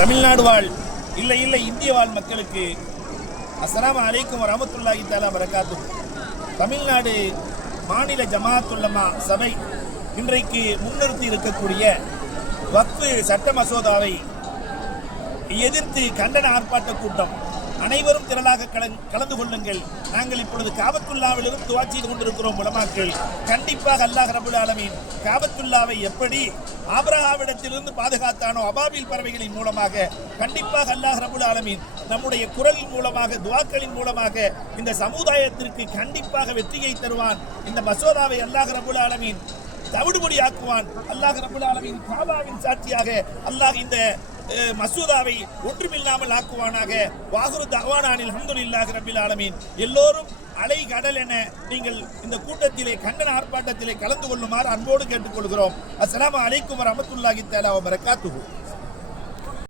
தமிழ்நாடு வாழ் இல்லை இந்திய வாழ் மக்களுக்கு அஸ்ஸலாமு அலைக்கும் வரஹ்மத்துல்லாஹி தஆலா பரகாத்துஹு. தமிழ்நாடு மாநில ஜமாஅத் உலமா சபை இன்றைக்கு முன்னிறுத்தி இருக்கக்கூடிய வக்ஃபு சட்ட மசோதாவை எதிர்த்து கண்டன ஆர்ப்பாட்ட கூட்டம். அனைவரும் திரளாக கலந்து கொள்ளுங்கள். நாங்கள் இப்பொழுது காபத்துல்லாவிலிருந்து துஆ செய்து கொண்டிருக்கிறோம். உலமாக்கள் கண்டிப்பாக அல்லாஹ் ரப்பல் ஆலமீன் காபத்துல்லாவை எப்படி ஆபிரகாமிடத்திலிருந்து பாதுகாத்தானோ அபாபில் பறவைகளின் மூலமாக கண்டிப்பாக அல்லாஹ் ரப்பல் ஆலமீன் நம்முடைய குரலின் மூலமாக துஆக்களின் மூலமாக இந்த சமுதாயத்திற்கு கண்டிப்பாக வெற்றியை தருவான். இந்த மசோதாவை அல்லாஹ் ரப்பல் ஆலமீன் தவிடுபடி ஆக்குவான். அல்லாஹ் ரப்பல் ஆலமீன் காபாவின் சாட்சியாக அல்லாஹ் இந்த மசூதாவை ஒன்றுமில்லாமல் ஆக்குவானாக. வாகுரு தஅவானானில் அல்ஹம்துலில்லாஹி ரப்பில் ஆலமீன். எல்லோரும் அலை கடல் என நீங்கள் இந்த கூட்டத்திலே கண்டன ஆர்ப்பாட்டத்திலே கலந்து கொள்ளுமாறு அன்போடு கேட்டுக்கொள்கிறோம். அஸ்ஸலாமு அலைக்கும் வரஹ்மத்துல்லாஹி தஆலா வபரகாத்துஹு.